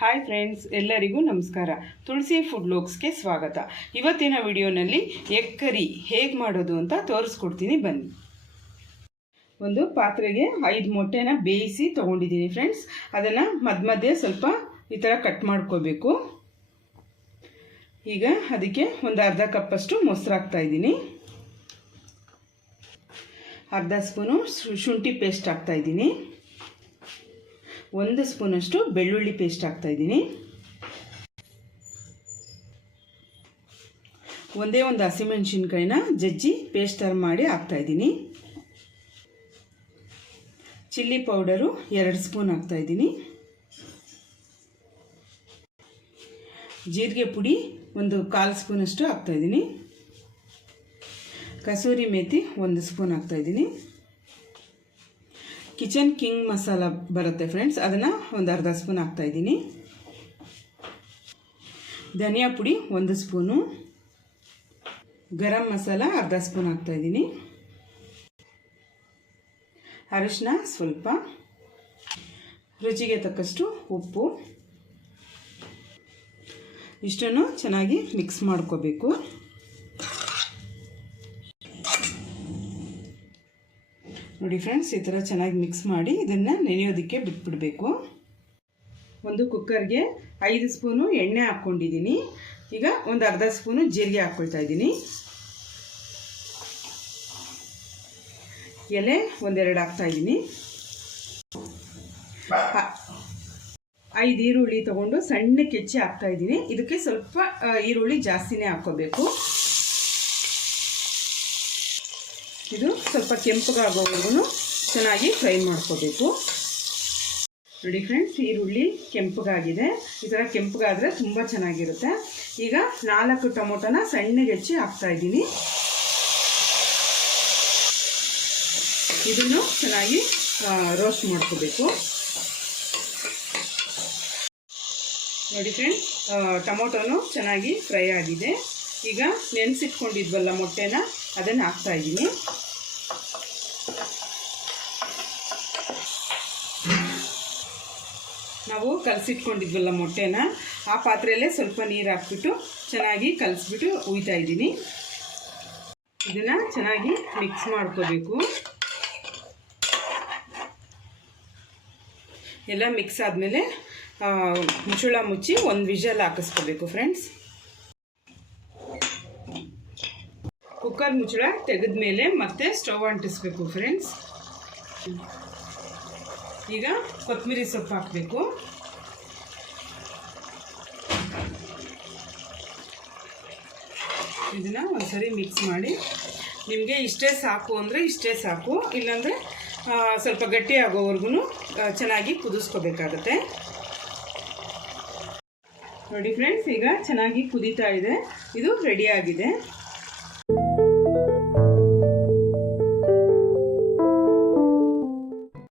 Hi friends, ಎಲ್ಲರಿಗೂ ನಮಸ್ಕಾರ. ತುಳಸಿ food ಲಾಗ್ಸ್ಗೆ ಸ್ವಾಗತ. ಇವತ್ತಿನ ವಿಡಿಯೋನಲ್ಲಿ ಎಗ್ ಕರಿ ಹೇಗೆ ಮಾಡೋದು ಅಂತ ತೋರಿಸ್ಕೊಡ್ತೀನಿ, ಬನ್ನಿ. ಒಂದು ಪಾತ್ರೆಗೆ 5 ಮೊಟ್ಟೆನ ಬೇಯಿಸಿ ತೊಗೊಂಡಿದ್ದೀನಿ ಫ್ರೆಂಡ್ಸ್. ಅದನ್ನು ಮಧ್ಯೆ ಸ್ವಲ್ಪ ಈ ಥರ ಕಟ್ ಮಾಡ್ಕೋಬೇಕು. ಈಗ ಅದಕ್ಕೆ ಒಂದು ಅರ್ಧ ಕಪ್ಪಷ್ಟು ಮೊಸರು ಹಾಕ್ತಾಯಿದ್ದೀನಿ. ಅರ್ಧ ಸ್ಪೂನು ಶುಂಠಿ ಪೇಸ್ಟ್ ಹಾಕ್ತಾಯಿದ್ದೀನಿ. 1 ಸ್ಪೂನಷ್ಟು ಬೆಳ್ಳುಳ್ಳಿ ಪೇಸ್ಟ್ ಹಾಕ್ತಾಯಿದ್ದೀನಿ. ಒಂದೇ ಒಂದು ಹಸಿಮೆಣಸಿನ್ಕಾಯಿನ ಜಜ್ಜಿ ಪೇಸ್ಟ್ ಥರ ಮಾಡಿ ಹಾಕ್ತಾಯಿದ್ದೀನಿ. ಚಿಲ್ಲಿ ಪೌಡರು 2 ಸ್ಪೂನ್ ಹಾಕ್ತಾಯಿದ್ದೀನಿ. ಜೀರಿಗೆ ಪುಡಿ ಒಂದು 1/4 ಸ್ಪೂನಷ್ಟು ಹಾಕ್ತಾಯಿದ್ದೀನಿ. ಕಸೂರಿ ಮೇಥಿ 1 ಸ್ಪೂನ್ ಹಾಕ್ತಾಯಿದ್ದೀನಿ. ಕಿಚನ್ ಕಿಂಗ್ ಮಸಾಲ ಬರುತ್ತೆ ಫ್ರೆಂಡ್ಸ್, ಅದನ್ನು ಒಂದು ಅರ್ಧ ಸ್ಪೂನ್ ಹಾಕ್ತಾಯಿದ್ದೀನಿ. ಧನಿಯಾ ಪುಡಿ 1 ಸ್ಪೂನು. ಗರಂ ಮಸಾಲ ಅರ್ಧ ಸ್ಪೂನ್ ಹಾಕ್ತಾಯಿದ್ದೀನಿ. ಅರಿಶಿನ ಸ್ವಲ್ಪ, ರುಚಿಗೆ ತಕ್ಕಷ್ಟು ಉಪ್ಪು. ಇಷ್ಟನ್ನು ಚೆನ್ನಾಗಿ ಮಿಕ್ಸ್ ಮಾಡ್ಕೋಬೇಕು. ನೋಡಿ ಫ್ರೆಂಡ್ಸ್, ಈ ಥರ ಚೆನ್ನಾಗಿ ಮಿಕ್ಸ್ ಮಾಡಿ ಇದನ್ನು ನೆನೆಯೋದಕ್ಕೆ ಬಿಟ್ಬಿಡಬೇಕು. ಒಂದು ಕುಕ್ಕರ್ಗೆ 5 ಸ್ಪೂನು ಎಣ್ಣೆ ಹಾಕ್ಕೊಂಡಿದ್ದೀನಿ. ಈಗ ಒಂದು ಅರ್ಧ ಸ್ಪೂನು ಜೀರಿಗೆ ಹಾಕ್ಕೊಳ್ತಾ ಇದ್ದೀನಿ. ಎಲೆ 1-2 ಹಾಕ್ತಾಯಿದ್ದೀನಿ. 5 ಈರುಳ್ಳಿ ತೊಗೊಂಡು ಸಣ್ಣಕ್ಕೆ ಹೆಚ್ಚಿ ಹಾಕ್ತಾಯಿದ್ದೀನಿ. ಇದಕ್ಕೆ ಸ್ವಲ್ಪ ಈರುಳ್ಳಿ ಜಾಸ್ತಿನೇ ಹಾಕ್ಕೋಬೇಕು. ಇದು ಸ್ವಲ್ಪ ಕೆಂಪಗಾಗೋವರೆಗೂ ಚೆನ್ನಾಗಿ ಫ್ರೈ ಮಾಡ್ಕೋಬೇಕು. ನೋಡಿ ಫ್ರೆಂಡ್ಸ್, ಈರುಳ್ಳಿ ಕೆಂಪಗಾಗಿದೆ. ಈ ಥರ ಕೆಂಪಗಾದರೆ ತುಂಬ ಚೆನ್ನಾಗಿರುತ್ತೆ. ಈಗ 4 ಟೊಮೊಟೊನ ಸಣ್ಣಗೆ ಹೆಚ್ಚಿ ಹಾಕ್ತಾಯಿದ್ದೀನಿ. ಇದನ್ನು ಚೆನ್ನಾಗಿ ರೋಸ್ಟ್ ಮಾಡ್ಕೋಬೇಕು. ನೋಡಿ ಫ್ರೆಂಡ್ಸ್, ಟೊಮೊಟೊನು ಚೆನ್ನಾಗಿ ಫ್ರೈ ಆಗಿದೆ. ಈಗ ನೆನೆಸಿಟ್ಕೊಂಡಿದ್ವಲ್ಲ ಮೊಟ್ಟೆನ, ಅದನ್ನು ಹಾಕ್ತಾಯಿದ್ದೀನಿ. ನಾವು ಕಲಸಿಟ್ಕೊಂಡಿದ್ವಲ್ಲ ಮೊಟ್ಟೆನ, ಆ ಪಾತ್ರೆಯಲ್ಲೇ ಸ್ವಲ್ಪ ನೀರು ಹಾಕ್ಬಿಟ್ಟು ಚೆನ್ನಾಗಿ ಕಲಸಿಬಿಟ್ಟು ಹುಯ್ತಾ ಇದ್ದೀನಿ. ಇದನ್ನು ಚೆನ್ನಾಗಿ ಮಿಕ್ಸ್ ಮಾಡ್ಕೋಬೇಕು. ಎಲ್ಲ ಮಿಕ್ಸ್ ಆದಮೇಲೆ ಮುಚ್ಚಳ ಮುಚ್ಚಿ 1 ವಿಷಲ್ ಹಾಕಿಸ್ಕೋಬೇಕು ಫ್ರೆಂಡ್ಸ್. ಕುಕ್ಕರ್ ಮುಚ್ಚಳ ತೆಗೆದ ಮೇಲೆ ಮತ್ತೆ ಸ್ಟವ್ ಅಂಟಿಸ್ಬೇಕು ಫ್ರೆಂಡ್ಸ್. ಈಗ ಕೊತ್ತಂಬರಿ ಸೊಪ್ಪು ಹಾಕಬೇಕು. ಇದನ್ನು ಒಂದ್ಸರಿ ಮಿಕ್ಸ್ ಮಾಡಿ, ನಿಮಗೆ ಇಷ್ಟೇ ಸಾಕು ಅಂದರೆ ಇಷ್ಟೇ ಸಾಕು, ಇಲ್ಲಾಂದರೆ ಸ್ವಲ್ಪ ಗಟ್ಟಿ ಆಗೋವರೆಗೂ ಚೆನ್ನಾಗಿ ಕುದಿಸ್ಕೋಬೇಕಾಗತ್ತೆ. ನೋಡಿ ಫ್ರೆಂಡ್ಸ್, ಈಗ ಚೆನ್ನಾಗಿ ಕುದೀತಾ ಇದೆ. ಇದು ರೆಡಿಯಾಗಿದೆ.